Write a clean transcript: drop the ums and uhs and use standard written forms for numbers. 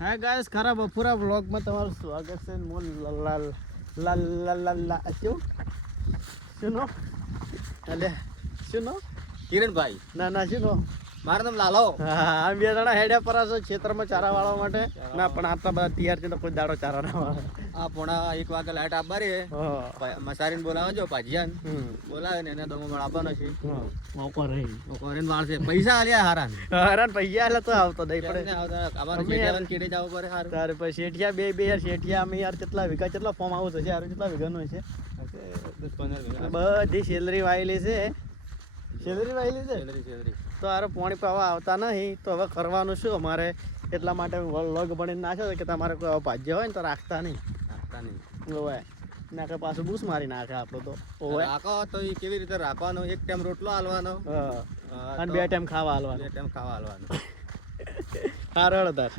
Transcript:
હા ગાઈસ ખરા બપોરા વ્લોગમાં તમારું સ્વાગત છે મોન લાલ લાલ લાલ લાલ લા શું સુનો અલે સુનો કિરણભાઈ ના ના સુનો મારું નામ લાલો. હા બે જણા હેડ્યા પર છો ખેતરમાં ચારા વાળવા માટે ના પણ આટલા બધા તૈયાર છે તો કોઈ દાડો ચારા ના વાળે આ પોણા 1 વાગે લાઈટ આપવા રે મસારીને બોલાવો છો ભાજીયાન બોલાવે ને એને દમો પણ આપવાનો છે. ઉપર રહી કોરેન વાળશે પૈસા આલ્યા હારાન હરાન પૈયા એટલે તો આવતો દઈ પડે ને આવતા અમારે શેઠિયાને કેડે જવું પડે હારું. તારે પછી શેઠિયા બે યાર શેઠિયા અમે યાર કેટલા વીઘા કેટલા ફોર્મ હાઉસ હશે યાર કેટલા વીઘાનું હશે 10-15 વીઘા બધી સેલરી વાયેલી છે સેલરી વાયેલી છે સેલરી તો અરે પાણી પાવા આવતા નહીં તો હવે કરવાનું શું અમારે એટલા માટે લોગ બનીને નાખ્યો કે તમારે કોઈ ભાજ્ય હોય ને તો રાખતા નહીં રાખતા નહીં ઓવે નાખે પાછું બૂસ મારી નાખે આપણો તો ઓવે રાખો તો એ કેવી રીતે રાખવાનો? એક ટાઈમ રોટલો હાલવાનો અને 2 ટાઈમ ખાવા હાલવાનું 2 ટાઈમ ખાવા હાલવાનો. હારળ તાર